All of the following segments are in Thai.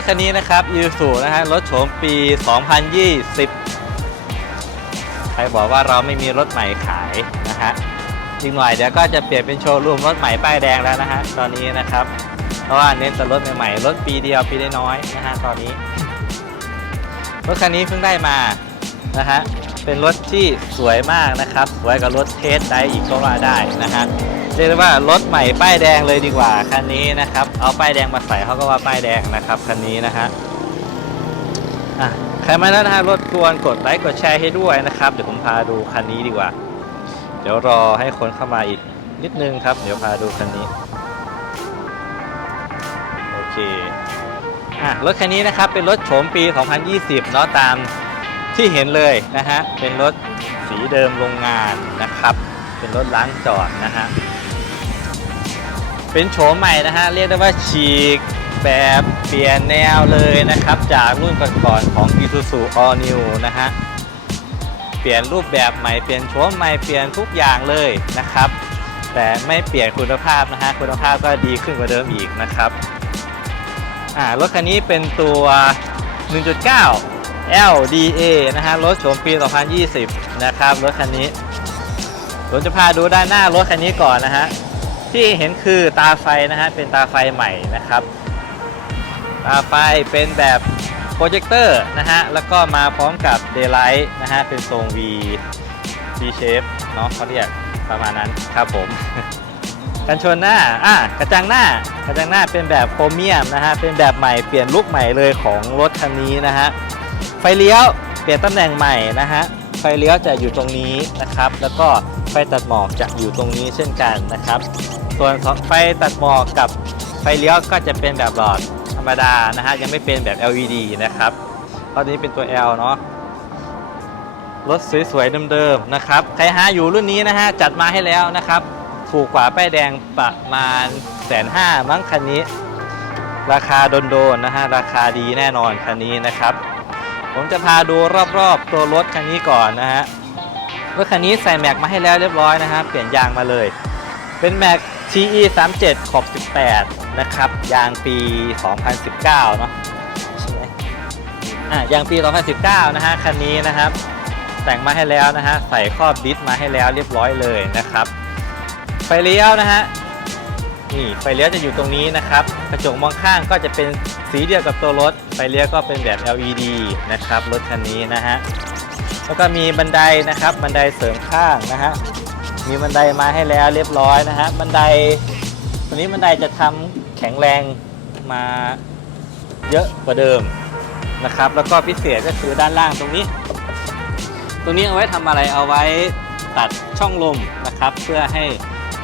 รถคันนี้นะครับยูสูนะฮะรถโฉมปี 2020 ใครบอกว่าเราไม่มีรถใหม่ขายนะฮะอีกหน่อยเดี๋ยวก็จะเปลี่ยนเป็นโชว์รูมรถใหม่ป้ายแดงแล้วนะฮะตอนนี้นะครับ เพราะว่าเน้นแต่รถใหม่ๆรถปีเดียวปีได้น้อยๆนะฮะตอนนี้รถคันนี้เพิ่งได้มานะฮะเป็นรถที่สวยมากนะครับ สวยกับรถเทสได้อีกก็ว่าได้นะฮะ รียกได้ว่ารถใหม่ป้ายแดงเลยดีกว่าคันนี้นะครับ เอาป้ายแดงมาใส่เขาก็ว่าป้ายแดงนะครับคันนี้นะฮะอะใครมาแล้วนะฮะรถกวนกดไลค์กดแชร์ให้ด้วยนะครับเดี๋ยวผมพาดูคันนี้ดีกว่า เดี๋ยวรอให้คนเข้ามาอีกนิดนึงครับ เดี๋ยวพาดูคันนี้โอเคอะรถคันนี้นะครับเป็นรถโฉมปี 2020 เนาะตามที่เห็นเลยนะฮะเป็นรถสีเดิมโรงงานนะครับ เป็นรถล้างจอดนะฮะ เป็นโฉมใหม่นะฮะ เรียกได้ว่าฉีกแบบเปลี่ยนแนวเลยนะครับ จากรุ่นก่อนๆของ Isuzu All New นะฮะ เปลี่ยนรูปแบบใหม่ เปลี่ยนโฉมใหม่ เปลี่ยนทุกอย่างเลยนะครับ แต่ไม่เปลี่ยนคุณภาพนะฮะ คุณภาพก็ดีขึ้นกว่าเดิมอีกนะครับอ่ารถคันนี้เป็นตัว 1.9 LDA นะฮะ รถโฉมปี 2020 นะครับ รถคันนี้ผมจะพาดูด้านหน้ารถคันนี้ก่อนนะฮะ ที่เห็นคือตาไฟนะฮะเป็นตาไฟใหม่นะครับ ตาไฟเป็นแบบโปรเจคเตอร์นะฮะแล้วก็มาพร้อมกับเด y l i g h t นะฮะเป็นทรง V V shape เนาะเขาเรียกประมาณนั้นครับผม กันชนหน้าอะกระจังหน้ากระจังหน้าเป็นแบบโครเมียมนะฮะเป็นแบบใหม่เปลี่ยนลุคใหม่เลยของรถคันนี้นะฮะไฟเลี้ยวเปลี่ยนตำแหน่งใหม่นะฮะไฟเลี้ยวจะอยู่ตรงนี้นะครับ แล้วก็ไฟตัดหมอกจะอยู่ตรงนี้เช่นกันนะครับ ส่วนของไฟตัดหมอกกับไฟเลี้ยวก็จะเป็นแบบหลอดธรรมดานะฮะยังไม่เป็นแบบ LED นะครับตอนนี้เป็นตัว L เนาะรถสวยๆเดิมๆนะครับใครหาอยู่รุ่นนี้นะฮะจัดมาให้แล้วนะครับ ถูกกว่าป้ายแดงประมาณแสนห้ามั้งคันนี้ ราคาโดนๆนะฮะราคาดีแน่นอนคันนี้นะครับ ผมจะพาดูรอบๆตัวรถคันนี้ก่อนนะฮะรถคันนี้ใส่แม็กมาให้แล้วเรียบร้อยนะฮะเปลี่ยนยางมาเลย เป็นแม็ก TE 3 7ขอบ 18 นะครับ ยางปี 2019 เนาะใช่ไหมอะยางปี 2019 นะฮะ คันนี้นะครับ แต่งมาให้แล้วนะฮะ ใส่ครอบดิสมาให้แล้วเรียบร้อยเลยนะครับ ไฟเลี้ยวนะฮะ นี่ไฟเลี้ยวจะอยู่ตรงนี้นะครับ กระจกมองข้างก็จะเป็นสีเดียวกับตัวรถ ไฟเลี้ยวก็เป็นแบบ LED นะครับ รถคันนี้นะฮะ แล้วก็มีบันไดนะครับ บันไดเสริมข้างนะฮะ มีบันไดมาให้แล้วเรียบร้อยนะฮะบันไดตัวนี้บันไดจะทำแข็งแรงมาเยอะกว่าเดิมนะครับ แล้วก็พิเศษก็คือด้านล่างตรงนี้ ตรงนี้เอาไว้ทำอะไรเอาไว้ตัดช่องลมนะครับ เพื่อให้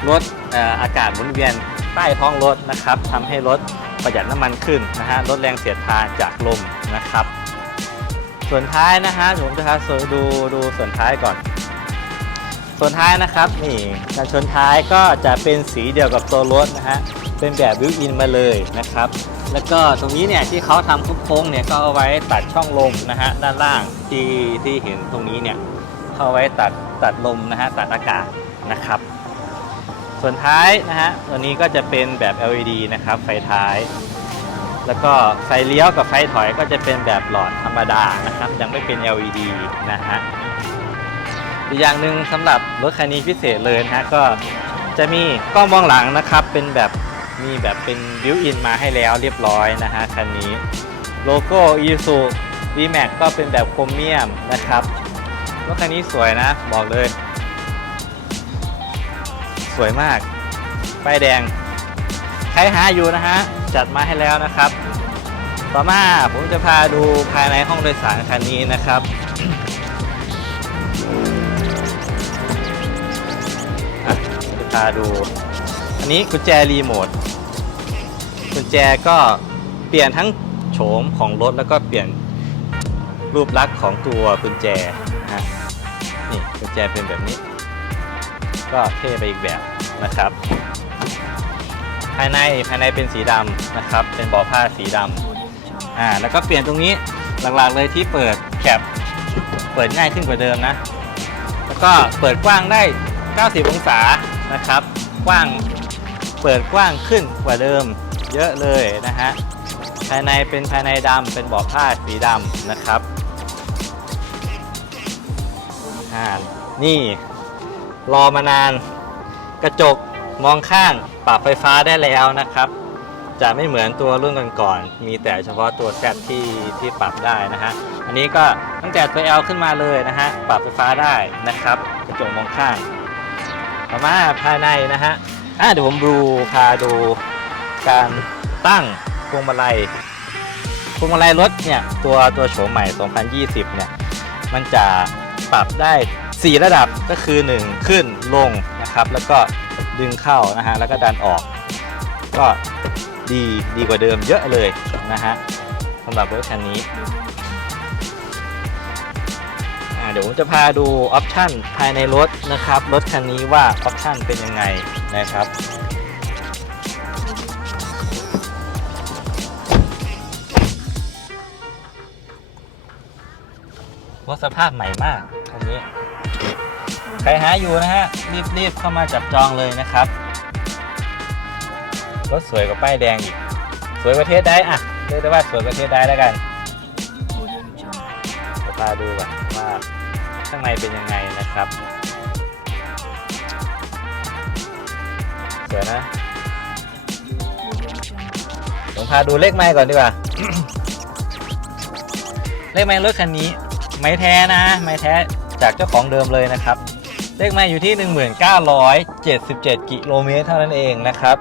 รถเอ่ออากาศหมุนเวียนใต้ท้องรถนะครับทำให้รถประหยัดน้ำมันขึ้นนะฮะลดแรงเสียดทานจากลมนะครับ ส่วนท้ายนะฮะผมจะพาดูดูส่วนท้ายก่อน ส่วนท้ายนะครับนี่การชนท้ายก็จะเป็นสีเดียวกับตัวรถนะฮะเป็นแบบบิวอินมาเลยนะครับ แล้วก็ตรงนี้เนี่ยที่เขาทำโค้งเนี่ยก็เอาไว้ตัดช่องลมนะฮะด้านล่างที่ที่เห็นตรงนี้เนี่ยเขาเอาไว้ตัดตัดลมนะฮะตัดอากาศนะครับ ส่วนท้ายนะฮะตัวนี้ก็จะเป็นแบบ LED นะครับไฟท้าย แล้วก็ไฟเลี้ยวกับไฟถอยก็จะเป็นแบบหลอดธรรมดานะครับ ยังไม่เป็น LED นะฮะ อีกอย่างหนึ่งสำหรับรถคันนี้พิเศษเลยนะฮะก็จะมีกล้องมองหลังนะครับ เป็นแบบมีแบบเป็นบิวอินมาให้แล้วเรียบร้อยนะฮะคันนี้โลโก้ i s u VMAX ก็เป็นแบบโครเมียมนะครับรถคันนี้สวยนะบอกเลย สวยมากป้ายแดง ใครหาอยู่นะฮะ จัดมาให้แล้วนะครับ ต่อมาผมจะพาดูภายในห้องโดยสารคันนี้นะครับาดู อันนี้กุญแจรีโมท กุญแจก็เปลี่ยนทั้งโฉมของรถแล้วก็เปลี่ยนรูปลักษณ์ของตัวกุญแจนะฮะ นี่กุญแจเป็นแบบนี้ ก็เท่ไปอีกแบบนะครับ ภายในภายในเป็นสีดำนะครับ เป็นเบาะผ้าสีดำอ่า แล้วก็เปลี่ยนตรงนี้หลักๆเลยที่เปิดแคปเปิดง่ายขึ้นกว่าเดิมนะ แล้วก็เปิดกว้างได้ 90 องศา นะครับ กว้างเปิดกว้างขึ้นกว่าเดิมเยอะเลยนะฮะภายในเป็นภายในดำเป็นเบาะผ้าสีดำนะครับนี่รอมานาน กระจกมองข้างปรับไฟฟ้าได้แล้วนะครับ จะไม่เหมือนตัวรุ่นก่อนๆมีแต่เฉพาะตัว Z ที่ที่ปรับได้นะฮะอันนี้ก็ตั้งแต่ตัว L ขึ้นมาเลยนะฮะปรับไฟฟ้าได้นะครับ กระจกมองข้าง ต่อมาภายในนะฮะอะเดี๋ยวผมดูพาดูการตั้งพวงมาลัยพวงมาลัยรถเนี่ยตัวตัวโฉมใหม่ 2020 เนี่ยมันจะปรับได้ 4 ระดับก็คือ 1 ขึ้นลงนะครับ แล้วก็ดึงเข้านะฮะแล้วก็ดันออก ก็ดีดีกว่าเดิมเยอะเลยนะฮะสำหรับรถคันนี้ ดี๋ยวผมจะพาดูออปชันภายในรถนะครับ รถคันนี้ว่าออปชันเป็นยังไงนะครับรถสภาพใหม่มากคันนี้ ใครหาอยู่นะฮะ รีบๆ เข้ามาจับจองเลยนะครับ รถสวยกว่าป้ายแดงอีก สวยประเทศได้อะเรียกได้ว่าสวยประเทศได้แล้วกันจะพาดูก่อนว่า ข้างในเป็นยังไงนะครับ สวยนะผมพาดูเลขไม้ก่อนดีกว่า เลขไม้รถคันนี้ ไม้แท้นะ ไม้แท้จากเจ้าของเดิมเลยนะครับ เลขไม้อยู่ที่ 1977 กิโลเมตรเท่านั้นเองนะครับ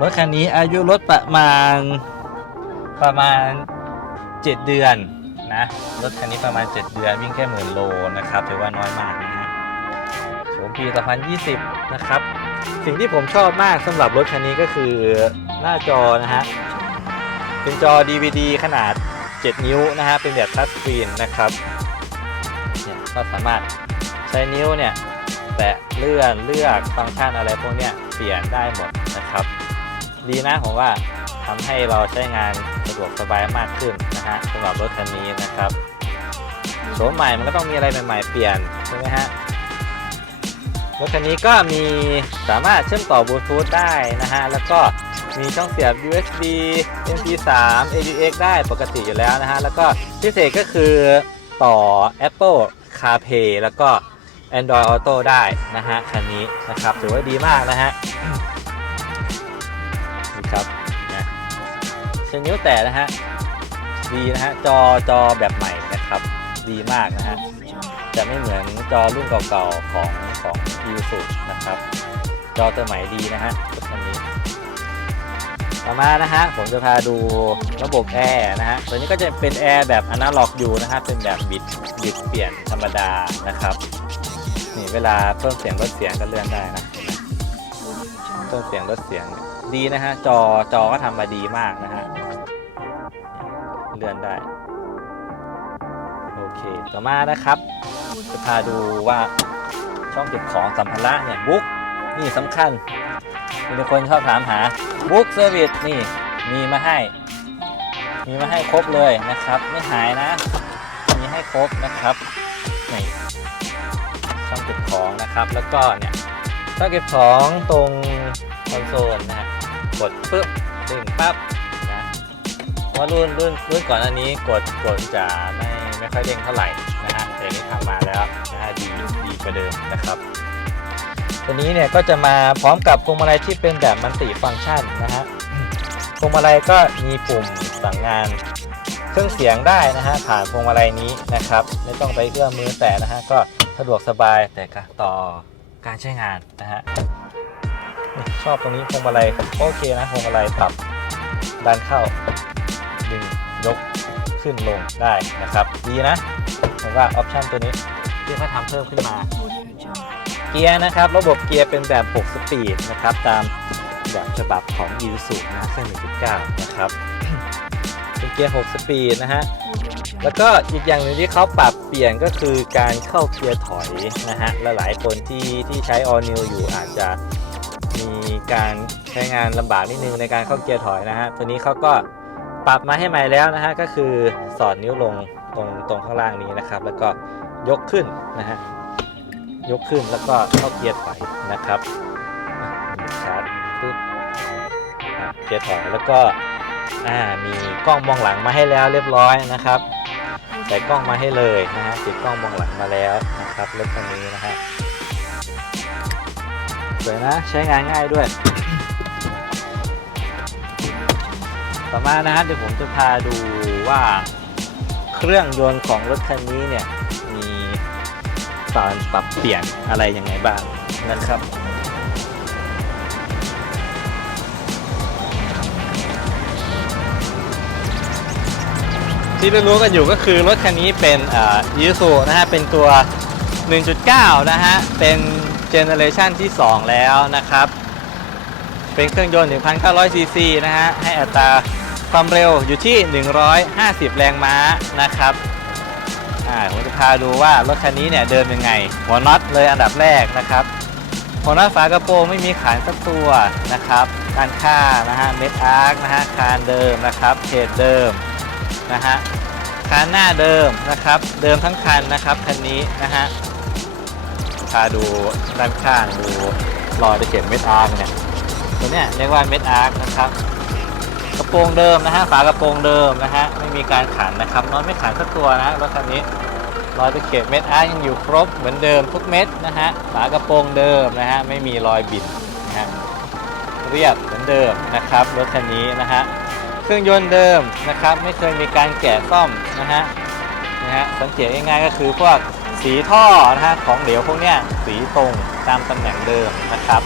รถคันนี้อายุรถประมาณประมาณ 7 เดือน นะ รถคันนี้ประมาณ 7 เดือนวิ่งแค่หมื่นโลนะครับถือว่าน้อยมากนะฮะโฉมปี 2020 นะครับ สิ่งที่ผมชอบมากสำหรับรถคันนี้ก็คือหน้าจอนะฮะ เป็นจอ DVD ขนาด 7 นิ้วนะฮะ เป็นแบบทัชสกรีนนะครับเนี่ยก็สามารถใช้นิ้วเนี่ยแตะเลื่อนเลือกฟังก์ชันอะไรพวกเนี้ยเปลี่ยนได้หมดนะครับ ดีนะผมว่าทำให้เราใช้งาน สะดวกสบายมากขึ้นนะฮะสำหรับรถคันนี้นะครับโฉมใหม่มันก็ต้องมีอะไรใหม่ๆเปลี่ยนใช่ไหมฮะรถคันนี้ก็มีสามารถเชื่อมต่อบลูทูธได้นะฮะแล้วก็มีช่องเสียบ USB MP3 AUX ได้ปกติอยู่แล้วนะฮะแล้วก็พิเศษก็คือต่อ Apple CarPlay แล้วก็ Android Auto ได้นะฮะคันนี้นะครับถือว่าดีมากนะฮะนี่ครับ ชนนิ้วแต่นะฮะดีนะฮะจอจอแบบใหม่นะครับดีมากนะฮะจะไม่เหมือนจอรุ่นเก่าๆของของยูสุนะครับ จอตัวใหม่ดีนะฮะรถคันนี้ต่อมานะฮะผมจะพาดูระบบแอร์นะฮะตัวนี้ก็จะเป็นแอร์แบบอนาล็อกอยู่นะฮะเป็นแบบบิดบิดเปลี่ยนธรรมดานะครับนี่เวลาเพิ่มเสียงลดเสียงก็เลื่อนได้นะเห็นไหมเพิ่มเสียงลดเสียงดีนะฮะจอจอก็ทำมาดีมากนะฮะ เลื่อนได้ โอเค ต่อมานะครับ จะพาดูว่าช่องเก็บของสัมภาระเนี่ยบุ๊กนี่สำคัญมีคนชอบถามหาบุ๊กเซอร์วิสนี่มีมาให้ มีมาให้ครบเลยนะครับ ไม่หายนะ มีให้ครบนะครับนี่ช่องเก็บของนะครับ แล้วก็เนี่ยช่องเก็บของตรงคอนโซลนะฮะกดปึ๊บดึงปั๊บ เพราะว่ารุ่นรุ่นรุ่นก่อนอันนี้กดกดจะไม่ไม่ค่อยเด้งเท่าไหร่นะฮะแต่นี้ทำมาแล้วนะฮะดีดีกว่าเดิมนะครับ ตัวนี้เนี่ยก็จะมาพร้อมกับพวงมาลัยที่เป็นแบบมันติฟังก์ชันนะฮะพวงมาลัยก็มีปุ่มสั่งงานเครื่องเสียงได้นะฮะผ่านพวงมาลัยนี้นะครับ ไม่ต้องไปเอื้อมมือแต่นะฮะก็สะดวกสบายแต่ก็ต่อการใช้งานนะฮะชอบตรงนี้พวงมาลัยโอเคนะพวงมาลัยปรับดันเข้า ยกขึ้นลงได้นะครับ ดีนะผมว่าออปชันตัวนี้ที่เขาทำเพิ่มขึ้นมา เกียร์นะครับ ระบบเกียร์เป็นแบบ 6 สปีดนะครับ ตามแบบฉบับของ i s u นะเครื่อง1.9 นะครับ เป็นเกียร์ 6 สปีดนะฮะ แล้วก็อีกอย่างหนึ่งที่เขาปรับเปลี่ยนก็คือการเข้าเกียร์ถอยนะฮะและหลายคนที่ที่ใช้ All New อยู่อาจจะมีการใช้งานลำบากนิดนึงในการเข้าเกียร์ถอยนะฮะ ตัวนี้เขาก็ ปรับมาให้ใหม่แล้วนะฮะก็คือสอดนิ้วลงตรงตรงข้างล่างนี้นะครับ แล้วก็ยกขึ้นนะฮะยกขึ้นแล้วก็เข้าเกียร์ถอยนะครับชาร์จปึ๊บเกียร์ถอยแล้วก็มีกล้องมองหลังมาให้แล้วเรียบร้อยนะครับใส่กล้องมาให้เลยนะฮะติดกล้องมองหลังมาแล้วนะครับรถคันนี้นะฮะสวยนะใช้งานง่ายด้วย ต่อมานะฮะเดี๋ยวผมจะพาดูว่าเครื่องยนต์ของรถคันนี้เนี่ยมีการปรับเปลี่ยนอะไรยังไงบ้างนะครับที่รู้ๆกันอยู่ก็คือรถคันนี้เป็นยูซูนะฮะ เป็นตัว 1.9 นะฮะ เป็นเจเนอเรชันที่ 2 แล้วนะครับ เป็นเครื่องยนต์ 1,900ซีซีนะฮะ ให้อัตรา ความเร็วอยู่ที่ 150 แรงม้านะครับอ่าผมจะพาดูว่ารถคันนี้เนี่ยเดินยังไง หัวน็อตเลยอันดับแรกนะครับหัวน็อตฝากระโปรงไม่มีขานสักตัวนะครับด้านข้านะฮะเม็ดอาร์คนะฮะคานเดิมนะครับเพจเดิมนะฮะคันหน้าเดิมนะครับ เดิมทั้งคันนะครับคันนี้นะฮะพาดูด้านข้างดูรอยตะเข็บเม็ดอาร์กเนี่ยตัวเนี้ยเรียกว่าเม็ดอาร์กนะครับ กระโปรงเดิมนะฮะฝากระโปรงเดิมนะฮะไม่มีการขันนะครับน็อตไม่ขันสักตัวนะรถคันนี้รอยตะเข็บเม็ดอาร์ยังอยู่ครบเหมือนเดิมทุกเม็ดนะฮะฝากระโปรงเดิมนะฮะไม่มีรอยบิดนะฮะเรียบเหมือนเดิมนะครับรถคันนี้นะฮะเครื่องยนต์เดิมนะครับไม่เคยมีการแกะซ่อมนะฮะนะฮะสังเกตง่ายๆก็คือพวกสีท่อนะฮะของเหลวพวกเนี้ยสีตรงตามตำแหน่งเดิมนะครับ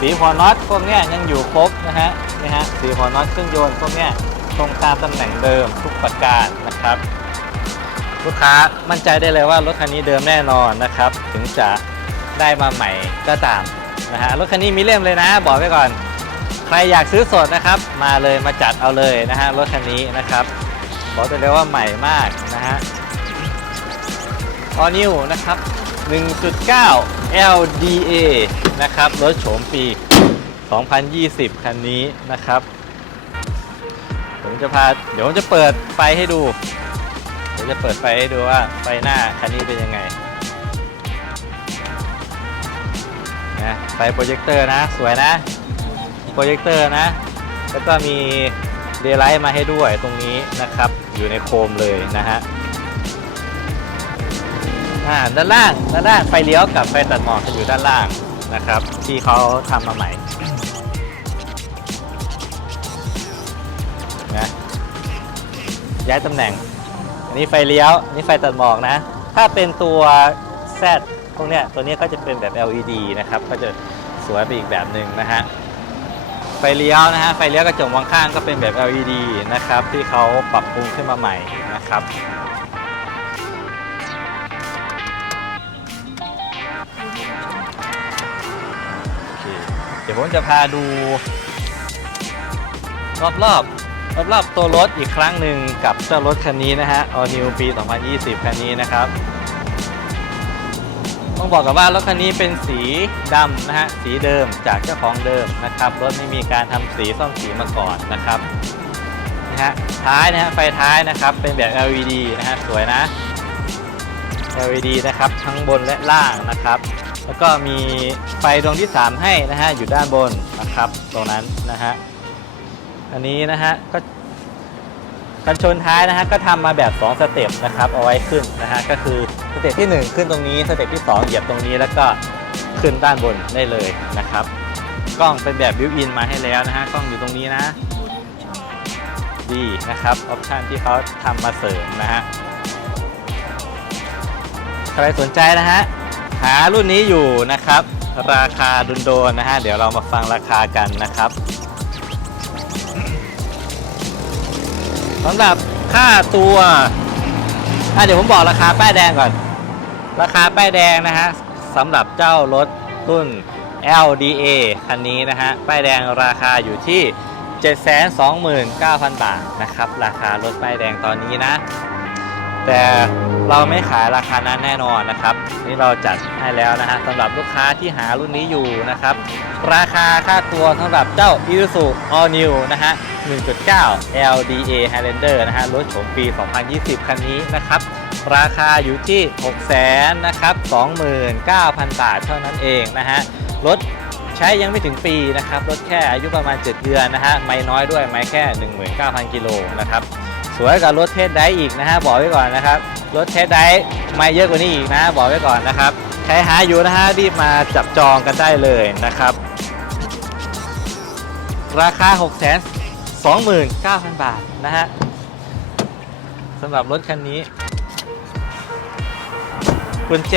สีหัวน็อตพวกนี้ยังอยู่ครบนะฮะนี่ฮะสีหัวน็อตเครื่องยนต์พวกนี้ตรงตามตำแหน่งเดิมทุกประการนะครับ ลูกค้ามั่นใจได้เลยว่ารถคันนี้เดิมแน่นอนนะครับ ถึงจะได้มาใหม่ก็ตามนะฮะรถคันนี้มีเล่มเลยนะ บอกไว้ก่อน ใครอยากซื้อสดนะครับ มาเลยมาจัดเอาเลยนะฮะรถคันนี้นะครับ บอกได้เลยว่าใหม่มากนะฮะ All New นะครับ 1.9 LDA นะครับ รถโฉมปี 2020 คันนี้นะครับ ผมจะพา เดี๋ยวผมจะเปิดไฟให้ดู เดี๋ยวจะเปิดไฟให้ดูว่าไฟหน้าคันนี้เป็นยังไงนะไฟโปรเจคเตอร์นะ สวยนะ โปรเจคเตอร์นะ แล้วก็มีเดย์ไลท์มาให้ด้วยตรงนี้นะครับ อยู่ในโคมเลยนะฮะ อ่าด้านล่างด้านล่างไฟเลี้ยวกับไฟตัดหมอกจะอยู่ด้านล่างนะครับ ที่เขาทำมาใหม่นะย้ายตำแหน่ง อันนี้ไฟเลี้ยวอันนี้ไฟตัดหมอกนะ ถ้าเป็นตัว Z พวกเนี้ยตัวเนี้ยก็จะเป็นแบบ LED นะครับ ก็จะสวยไปอีกแบบหนึ่งนะฮะไฟเลี้ยวนะฮะไฟเลี้ยวกระจกมองข้างก็เป็นแบบ LED นะครับ ที่เขาปรับปรุงขึ้นมาใหม่นะครับ เดี๋ยวผมจะพาดู รอบรอบรอบรอบๆตัวรถอีกครั้งหนึ่งกับเจ้ารถคันนี้นะฮะ All New ปี 2020 คันนี้นะครับ ต้องบอกกันว่ารถคันนี้เป็นสีดำนะฮะ สีเดิมจากเจ้าของเดิมนะครับ รถไม่มีการทำสีซ่อมสีมาก่อนนะครับนะฮะท้ายนะฮะไฟท้ายนะครับเป็นแบบ LED นะฮะสวยนะ LED นะครับทั้งบนและล่างนะครับ แล้วก็มีไฟดวงที่ 3 ให้นะฮะอยู่ด้านบนนะครับตรงนั้นนะฮะอันนี้นะฮะก็กันชนท้ายนะฮะก็ทำมาแบบ 2 สเต็ปนะครับเอาไว้ขึ้นนะฮะก็คือสเต็ปที่ 1 ขึ้นตรงนี้สเต็ปที่ 2 เหยียบตรงนี้แล้วก็ขึ้นด้านบนได้เลยนะครับ กล้องเป็นแบบบิวอินมาให้แล้วนะฮะกล้องอยู่ตรงนี้นะดีนะครับออปชันที่เขาทำมาเสริมนะฮะใครสนใจนะฮะ หารุ่นนี้อยู่นะครับ ราคาดุนโดนๆนะฮะ เดี๋ยวเรามาฟังราคากันนะครับสำหรับค่าตัวอะเดี๋ยวผมบอกราคาป้ายแดงก่อน ราคาป้ายแดงนะฮะสำหรับเจ้ารถรุ่น LDA คันนี้นะฮะ ป้ายแดงราคาอยู่ที่ 729,000 บาทนะครับ ราคารถป้ายแดงตอนนี้นะ แต่เราไม่ขายราคานั้นแน่นอนนะครับ นี่เราจัดให้แล้วนะฮะสำหรับลูกค้าที่หารุ่นนี้อยู่นะครับ ราคาค่าตัวสำหรับเจ้า Isuzu All New นะฮะ 1.9 LDA Highlander นะฮะรถโฉมปี 2020 คันนี้นะครับ ราคาอยู่ที่ 6 0 0 0 0นะครับ 29,000 บาทเท่านั้นเองนะฮะ รถใช้ยังไม่ถึงปีนะครับ รถแค่อายุประมาณ 7 เดือนนะฮะ ไม่น้อยด้วย ไม่แค่ 19,000 กิโลนะครับ สวยกับรถเทสได้อีกนะฮะบอกไว้ก่อนนะครับรถเทสได้ไม่เยอะกว่านี้อีกนะบอกไว้ก่อนนะครับใครหาอยู่นะฮะรีบมาจับจองกันได้เลยนะครับ ราคา 6 2 9 0 0 0 บาทนะฮะสำหรับรถคันนี้กุญแจ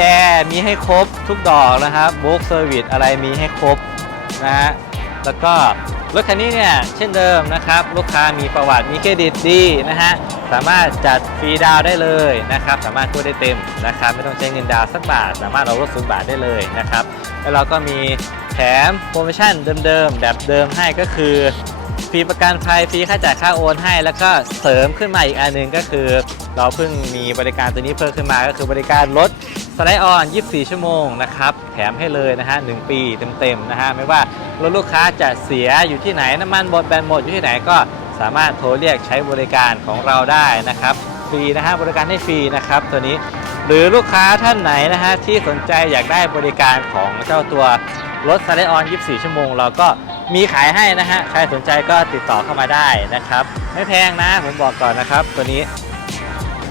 มีให้ครบทุกดอกนะครับบุ๊กเซอร์วิสอะไรมีให้ครบนะฮะแล้วก็ รถคันนี้เนี่ยเช่นเดิมนะครับ ลูกค้ามีประวัติมีเครดิตดีนะฮะสามารถจัดฟรีดาวได้เลยนะครับ สามารถกู้ได้เต็มนะครับ ไม่ต้องใช้เงินดาวสักบาท สามารถเอารถศูนย์บาทได้เลยนะครับ แล้วเราก็มีแถมโปรโมชั่นเดิมๆแบบเดิมให้ก็คือฟรีประกันภัยฟรีค่าจ่ายค่าโอนให้ แล้วก็เสริมขึ้นมาอีกอันหนึ่งก็คือ เราเพิ่งมีบริการตัวนี้เพิ่มขึ้นมาก็คือบริการลด สไลด์ออน 24 ชั่วโมงนะครับ แถมให้เลยนะฮะ 1 ปีเต็มๆนะฮะ ไม่ว่ารถลูกค้าจะเสียอยู่ที่ไหน น้ำมันหมดแบนหมดอยู่ที่ไหนก็สามารถโทรเรียกใช้บริการของเราได้นะครับ ฟรีนะฮะ บริการให้ฟรีนะครับตัวนี้ หรือลูกค้าท่านไหนนะฮะที่สนใจอยากได้บริการของเจ้าตัวรถสไลด์ออน 24 ชั่วโมง เราก็มีขายให้นะฮะ ใครสนใจก็ติดต่อเข้ามาได้นะครับ ไม่แพงนะ ผมบอกก่อนนะครับ ตัวนี้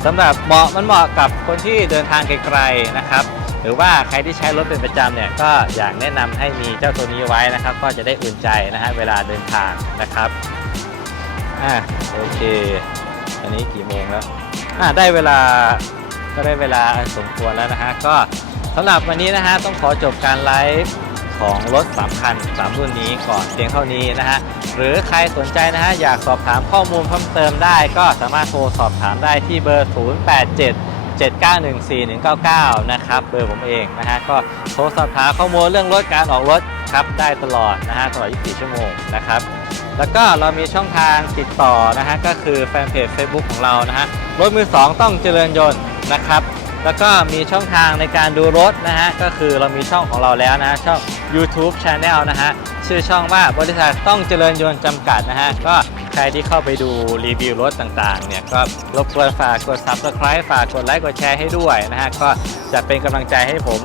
สำหรับเหมาะมันเหมาะกับคนที่เดินทางไกลๆนะครับ หรือว่าใครที่ใช้รถเป็นประจำเนี่ยก็อยากแนะนำให้มีเจ้าตัวนี้ไว้นะครับ ก็จะได้อุ่นใจนะฮะเวลาเดินทางนะครับอะโอเค อันนี้กี่โมงแล้วอะได้เวลาก็ได้เวลาอันสมควรแล้วนะฮะก็สำหรับวันนี้นะฮะต้องขอจบการไลฟ์ ของรถ3คัน3รุ่นนี้ก่อนเพียงเท่านี้นะฮะหรือใครสนใจนะฮะอยากสอบถามข้อมูลเพิ่มเติมได้ ก็สามารถโทรสอบถามได้ที่เบอร์ 087 7914199 นะครับ เบอร์ผมเองนะฮะ ก็โทรสอบถามข้อมูลเรื่องรถการออกรถครับ ได้ตลอดนะฮะตลอด 24 ชั่วโมงนะครับ แล้วก็เรามีช่องทางติดต่อนะฮะ ก็คือแฟนเพจ Facebook ของเรานะฮะ รถมือ 2 ต้องเจริญยนต์นะครับ แล้วก็มีช่องทางในการดูรถนะฮะ ก็คือเรามีช่องของเราแล้วนะฮะช่อง YouTube Channel นะฮะ ชื่อช่องว่าบริษัทต้องเจริญยนต์จำกัดนะฮะ ก็ใครที่เข้าไปดูรีวิวรถต่างๆ เนี่ย ก็รบกวนฝากกด Subscribe ฝากกดไลค์กดแชร์ให้ด้วยนะฮะ ก็จะเป็นกำลังใจให้ผม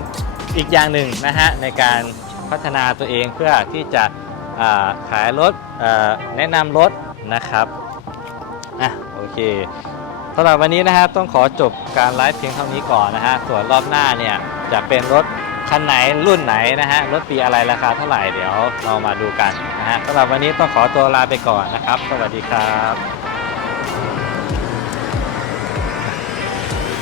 อีกอย่างหนึ่งนะฮะ ในการพัฒนาตัวเองเพื่อที่จะขายรถแนะนำรถนะครับอะโอเค สำหรับวันนี้นะครับต้องขอจบการไลฟ์เพียงเท่านี้ก่อนนะฮะส่วนรอบหน้าเนี่ยจะเป็นรถคันไหนรุ่นไหนนะฮะรถปีอะไรราคาเท่าไหร่เดี๋ยวเรามาดูกันนะฮะสำหรับวันนี้ต้องขอตัวลาไปก่อนนะครับ สวัสดีครับ